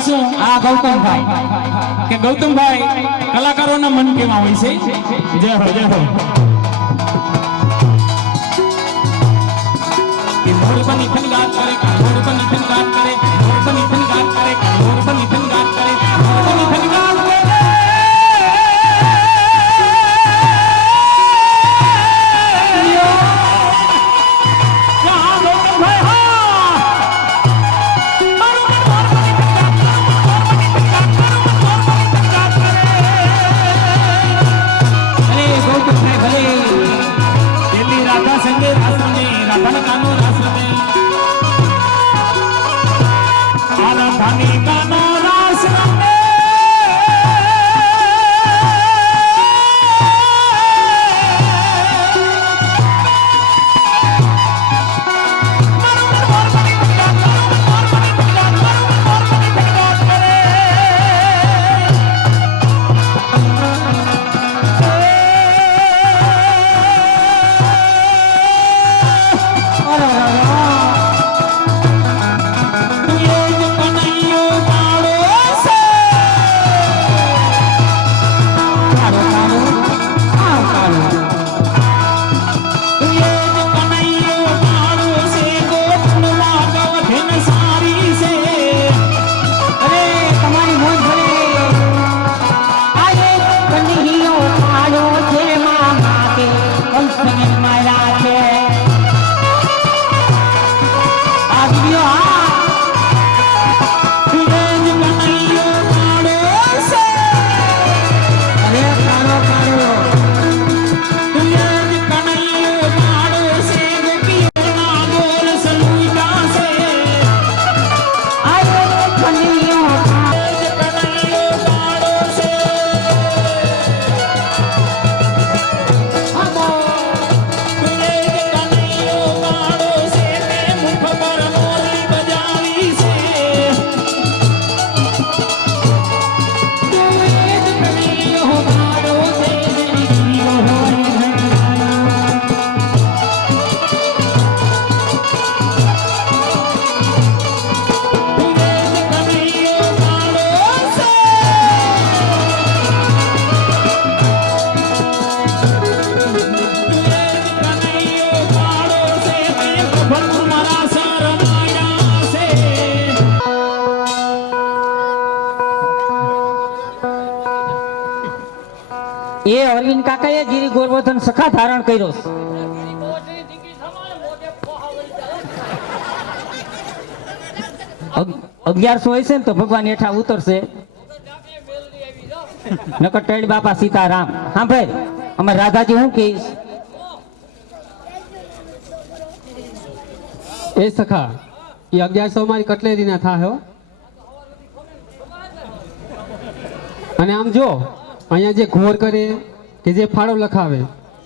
છું આ ગૌતમભાઈ. કે ગૌતમભાઈ, કલાકારોના મન કેવા હોય છે? જય હો જય હો. કે મોર કરે ગિરી ગોરવર્ધન સખા ધારણ કર્યો અગિયારસો હશે ને તો ભગવાન હેઠા ઉતરશે. નકર ટેડ બાપા સીતારામ. સાંભળે અમે રાધાજી હું કહીશ? એ સખા એ અગિયારસો મારી કટલેરીના થા હો. અને આમ જો, અહીંયા જે ઘોર કરે કે જે ફાળો લખાવે,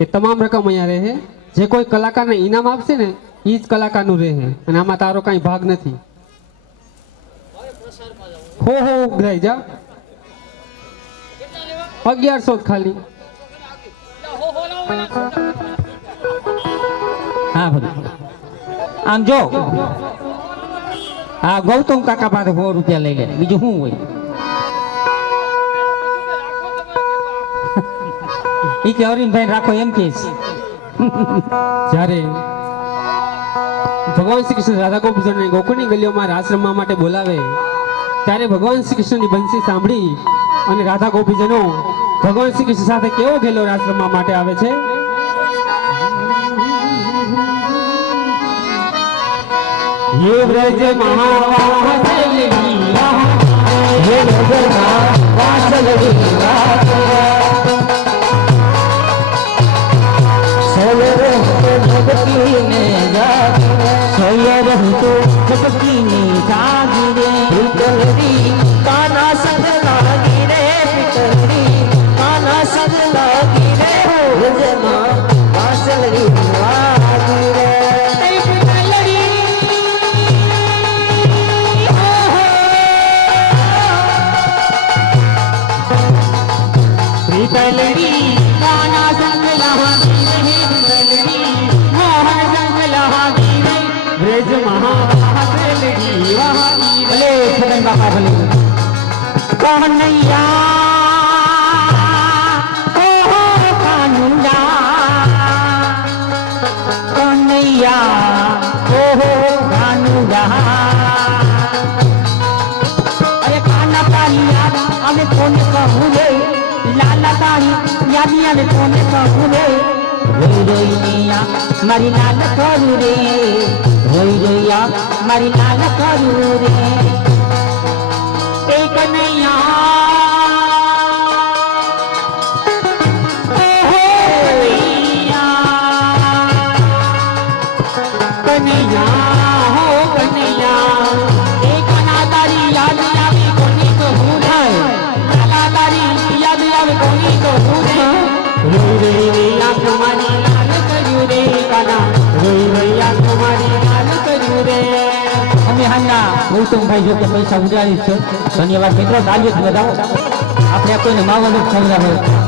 એ તમામ રકમ અહીંયા રહે. જે કોઈ કલાકારને ઇનામ આપશે ને એ જ કલાકારનું રહે. અને આમાં તારો કાંઈ ભાગ નથી. હો હો ઉઘરાઈ જા. અગિયારસો ખાલી. હા ભાઈ આમ જો. હા, ગૌતમ કાકા પાસે સો રૂપિયા લઈ લે. બીજું શું હોય? કે અરવિંદભાઈ રાખો એમ કે છે. ભગવાન શ્રી કૃષ્ણ રાધા ગોપીજનને ગોકુળની ગલીઓમાં રાસ રમવા માટે બોલાવે, ત્યારે ભગવાન શ્રી કૃષ્ણની બંસી સાંભળી અને રાધા ગોપીજનો ભગવાન શ્રી કૃષ્ણ સાથે કેવો ગેલો રાસ રમવા માટે આવે છે હે વ્રજ મહાવાસલી ये વ્રજ મહાવાસલી ભગતીને મારી કોને કહું રે રોઈ રોઈયા મારી લાલ કરું રે રોઈ રોઈયા મારી લાલ કરું રે ભાઈ જો કે પૈસા ઉડાડી છે. ધન્યવાદ મિત્રો. તાલીઓ બતાવો આપણે કોઈને માવાનું ખવડાવે.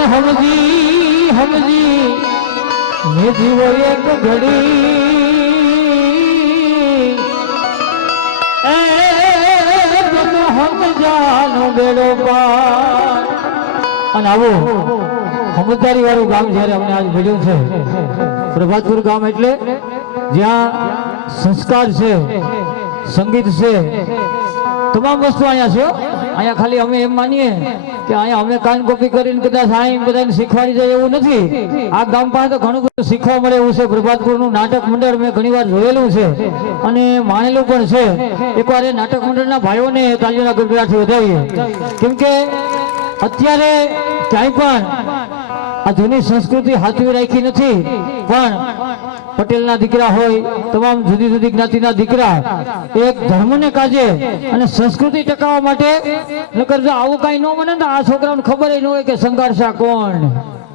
પણ હમજી હમજી મે જીવો એક ઘડી. અને આવો સમજદારી ગામ જ્યારે અમને આજ મળ્યું છે, પ્રભાતપુર ગામ એટલે જ્યાં સંસ્કાર છે, સંગીત છે, તમામ વસ્તુ અહીંયા છે અહીંયા ખાલી અમે એમ માનીએ કે અહીંયા અમે કાન કોપી કરીને કદાચ આ બધાને શીખવાડી જાય એવું નથી. આ ગામ પાસે તો ઘણું બધું શીખવા મળે એવું છે. પ્રભાતપુરનું નાટક મંડળ મેં ઘણીવાર જોયેલું છે. અને માણેલું પણ છે. એકવાર એ નાટક મંડળના ભાઈઓને તાલીઓના ગરબડાથી વધાવીએ. કેમ કે અત્યારે ક્યાંય પણ આ જૂની સંસ્કૃતિ હાથવી રાખી નથી. પણ પટેલના દીકરા હોય, તમામ જુદી જુદી જ્ઞાતિના દીકરા, એક ધર્મને કાજે અને સંસ્કૃતિ ટકાવવા માટે આવું કાંઈ ન બને આ છોકરાઓને ખબર ન હોય કે સંઘર્ષા કોણ,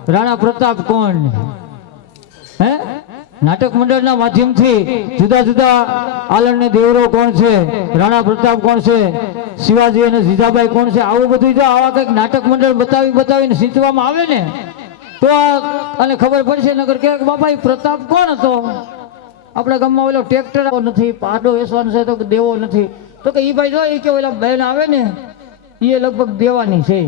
રાણા પ્રતાપ કોણ. હે? નાટક મંડળના માધ્યમથી જુદા જુદા આલણ ને દેવરો કોણ છે, રાણા પ્રતાપ કોણ છે, શિવાજી અને જીજાબાઈ કોણ છે, આવું બધું જો આવા કંઈક નાટક મંડળ બતાવી બતાવીને સિંચવામાં આવે ને? તો અને ખબર પડશે નગર કે બાપા એ પ્રતાપ કોણ હતો? આપણા ગામમાં ઓલો ટ્રેક્ટર નથી, પાડો વેસવાનો છે તો દેવો નથી. તો કે ઈ ભાઈ જો એ કે ઓલા બહેન આવે ને એ લગભગ દેવાની છે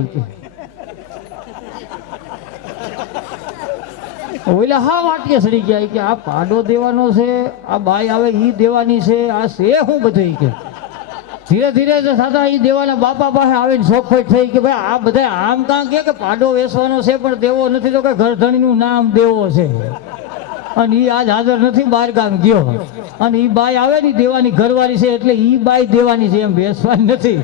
ઓલા હા વાટકે સડી ગયા કે આ પાડો દેવાનો છે, આ બાઈ આવે એ દેવાની છે, આ છે હું બધું કે. ધીરે ધીરે સાદા એ દેવાના બાપા પાસે આવીને શોખફોટ થઈ કે ભાઈ, આ બધા આમ કાં કે પાડો વેસવાનો છે, પણ દેવો નથી તો કે ઘરધણીનું નામ દેવો છે. અને એ આજ હાજર નથી બહાર ગામ ગયો. અને એ બાઈ આવે ને દેવાની ઘરવાળી છે, એટલે એ બાઈ દેવાની છે, એમ બેસવાની નથી.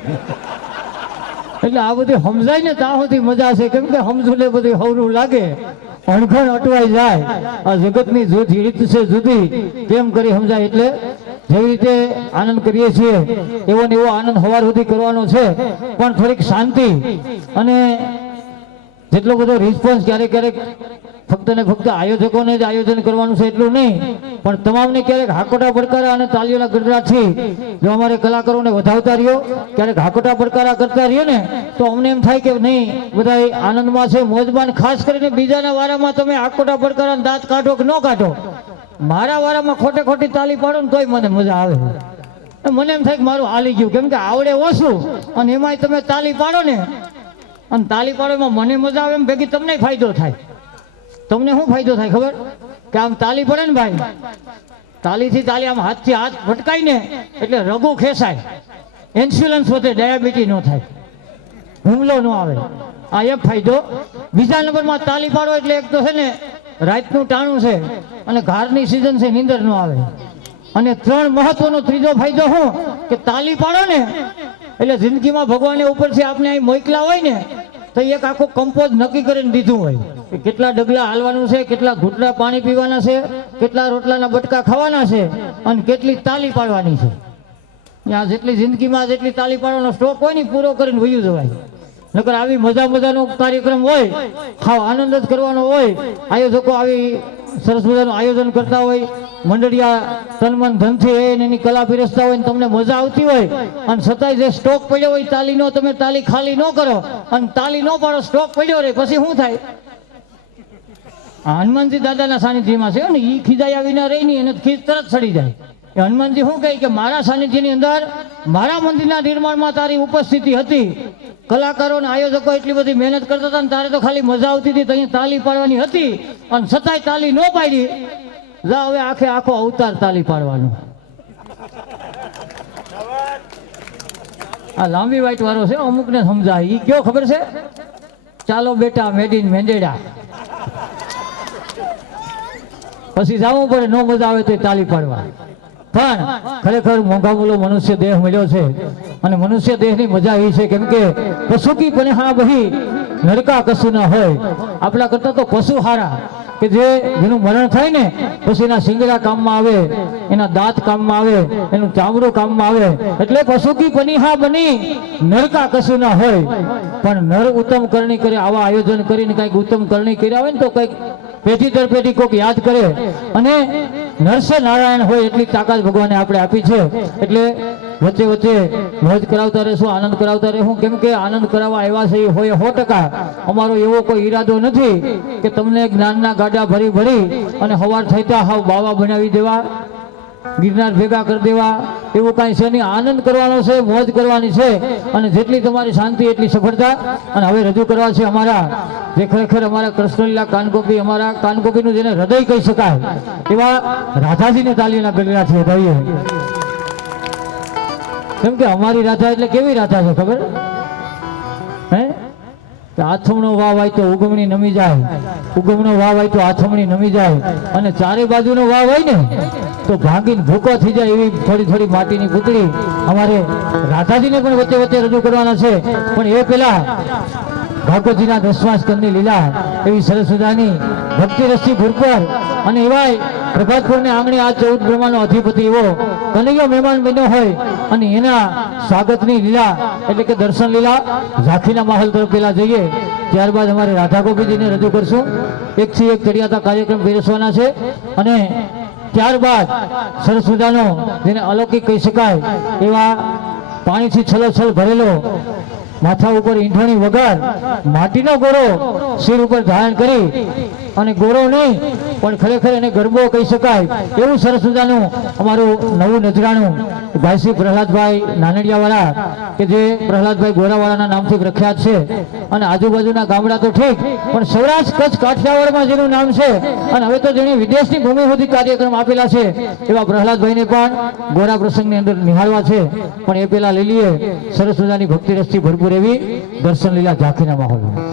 એટલે આ બધી સમજાય ને, ત્યાં સુધી મજા છે, કેમ કે સમજુ ને બધી હવરું લાગે. અણઘણ અટવાઈ જાય. આ જગતની જુદી રીત છે જુદી. કેમ કરી સમજાય? એટલે જેવી રીતે આનંદ કરીએ છીએ, એવો ને એવો આનંદ હવાર સુધી કરવાનો છે. પણ થોડીક શાંતિ અને જેટલો બધો રિસ્પોન્સ ક્યારેક ક્યારેક ફક્ત ને ફક્ત આયોજકોને જ આયોજન કરવાનું છે એટલું નહીં, પણ તમામને ક્યારેક હાકોટા પડકારા અને તાલીઓના ગઢડાથી જો અમારે કલાકારોને વધાવતા રહ્યો, ક્યારેક હાકોટા પડકારા કરતા રહીએ ને, તો અમને એમ થાય કે નહીં બધા આનંદમાં છે, મોજમાં ખાસ કરીને બીજાના વારામાં તમે હાકોટા પડકારા દાંત કાઢો કે ન કાઢો? મારા વારામાં ખોટે ખોટી તાલી પાડો ને તોય મને મજા આવે. મને એમ થાય કે મારું હાલી ગયું. કેમ કે આવડે ઓછું. અને એમાંય તમે તાલી પાડો ને, અને તાલી પાડો એમાં મને મજા આવે એમ ભેગી તમને ફાયદો થાય. તમને શું ફાયદો થાય ખબર? કે આમ તાલી પડે ને ભાઈ, તાલીથી તાલી આમ હાથથી હાથ ભટકાય ને, એટલે રગો ખેંચાય. ઇન્સ્યુલન્સ વધે ડાયાબિટી ન થાય. હુમલો ન આવે. આ એક ફાયદો. બીજા નંબરમાં તાલી પાડો એટલે એક તો છે ને રાતનું ટાણું છે અને ઘારની સિઝન છે, નીંદર ન આવે. અને ત્રણ મહત્વનો ત્રીજો ફાયદો શું? કે તાલી પાડો ને, એટલે જિંદગીમાં ભગવાને ઉપરથી આપને અહીં મોકલા હોય ને, તો એક આખો કંપોઝ નક્કી કરીને દીધું હોય. કે કેટલા ડગલા હાલવાનું છે, કેટલા ઘૂંટડા પાણી પીવાના છે, કેટલા રોટલાના બટકા ખાવાના છે, અને કેટલી તાલી પાડવાની છે. ત્યાં જેટલી જિંદગીમાં જેટલી તાલી પાડવાનો સ્ટોક હોય ને પૂરો કરીને વયું જવાય. નકર આવી મજા મજાનો કાર્યક્રમ હોય, ખાવ આનંદ જ કરવાનો હોય, આયોજકો આવી સરસ મજાનું આયોજન કરતા હોય, મંડળિયા તનમન ધનથી હોય એની કલા પીરસતા હોય તમને મજા આવતી હોય, અને છતાંય જે સ્ટોક પડ્યો હોય તાલીનો તમે તાલી ખાલી ન કરો, અને તાલી ન પાડો, સ્ટોક પડ્યો રહે પછી શું થાય? હનુમાનજી દાદાના સાનિધ્યમાં છે ને એ ખીજાયા વિના રહી નહીં એને ખીજ તરત સડી જાય. એ હનુમાનજી શું કહે કે મારા સાનિધ્યની અંદર મારા મંદિરના નિર્માણમાં તારી ઉપસ્થિતિ હતી. કલાકારો અને આયોજકો એટલી બધી મહેનત કરતા હતા ને તારે તો ખાલી મજા આવતી હતી ત્યાં તાલી પાડવાની હતી. અને છતાંય તાલી ન પાડી. જા, હવે આખે આખો અવતાર તાલી પાડવાનો. આ લાંબી વાઈટ વાળો છે, અમુકને સમજાય. એ કયો ખબર છે? ચાલો બેટા મેડ ઇન મેંદેડા. પછી જવું પડે, નો મજા આવે તો તાલી પાડવા. પણ ખરેખર મોંઘા મોલો મનુષ્ય દેહ મળ્યો છે. અને મનુષ્ય દેહની મજા એ છે કેમ કે પશુ કી પણ હા બહી નરકા કશું ના હોય. આપણા કરતા તો પશુ હારા. કે જે જેનું મરણ થાય ને, પછી એના શિંગડા કામમાં આવે, એના દાંત કામમાં આવે, એનું ચામડું કામમાં આવે. એટલે પશુ કી પનિહા બની નરકા કશું ના હોય. પણ નર ઉત્તમ કરણી કરે, આવા આયોજન કરીને કંઈક ઉત્તમ કરણી કર્યા હોય ને તો કંઈક પેઢી દર પેઢી કોઈક યાદ કરે અને નરસે નારાયણ હોય એટલી તાકાત ભગવાને આપણે આપી છે. એટલે વચ્ચે વચ્ચે મોજ કરાવતા રહેશું, આનંદ કરાવતા રહેશું. કેમ કે આનંદ કરાવવા આવ્યા છે હોય સો ટકા. અમારો એવો કોઈ ઈરાદો નથી કે તમને જ્ઞાનના ગાડા ભરી ભરી અને હવાર થઈતા હાવ બાવા બનાવી દેવા. ગિરનાર ભેગા કરી દેવા. એવું કાંઈ છે નહીં આનંદ કરવાનો છે, મોજ કરવાની છે, અને જેટલી તમારી શાંતિ એટલી સફળતા. અને હવે રજૂ કરવા છે અમારા, જે ખરેખર અમારા કૃષ્ણલીલા કાનગોપી, અમારા કાનગોપીનું જેને હૃદય કહી શકાય, એવા રાધાજીને તાલીના ગગડાથી વધાવીએ કેમ કે અમારી રાધા એટલે કેવી રાધા છે, ખબર? હે? આથમણો વાવ હોય તો ઉગમણી નમી જાય. ઉગમણો વાવ હોય તો આથમણી નમી જાય. અને ચારે બાજુનો વાવ હોય ને? તો ભાંગીને ભૂકો થઈ જાય એવી થોડી થોડી માટીની પૂતળી અમારે રાધાજીને પણ વચ્ચે વચ્ચે રજૂ કરવાના છે. પણ એ પેલા ભાગવતજીના દસમા સ્કંદની લીલા એવી સરસ્વતાની ભક્તિ રસી ભૂરપર અને એવાય પ્રભાતપુરને આંગણે આ ચૌદ બ્રહ્માનો અધિપતિ એવો કનૈયો મહેમાન બન્યો હોય અને એના સ્વાગતની લીલા એટલે કે દર્શન લીલા ઝાંખીના માહોલ તરફ પહેલા જઈએ. ત્યારબાદ અમારે રાધા ગોપીજીને રજૂ કરશું. એકથી એક ચડિયાતા કાર્યક્રમ પીરસવાના છે અને ત્યારબાદ સરસ મજાનો જેને અલૌકિક કહી શકાય, એવા પાણીથી છલોછલ ભરેલો, માથા ઉપર ઈંધણી વગર માટીનો ગોળો શિર ઉપર ધારણ કરી અને ગૌરવ નહીં, પણ ખરેખર એને ગરબો કહી શકાય. એવું સરસ મજાનું અમારું નવું નજરાણું ભાઈ શ્રી પ્રહલાદભાઈ નાનડિયાવાળા, કે જે પ્રહલાદભાઈ ગોરાવાળાના નામથી પ્રખ્યાત છે. અને આજુબાજુના ગામડા તો ઠીક, પણ સૌરાષ્ટ્ર, કચ્છ, કાઠિયાવાડમાં જેનું નામ છે, અને હવે તો જેણે વિદેશની ભૂમિ સુધી કાર્યક્રમ આપેલા છે, એવા પ્રહલાદભાઈને પણ ગોરા પ્રસંગની અંદર નિહાળવા છે. પણ એ પેલા લઈ લઈએ. સરસ મજાની ભક્તિ રસથી ભરપૂર એવી દર્શન લીલા ઝાંખીના માહોલમાં.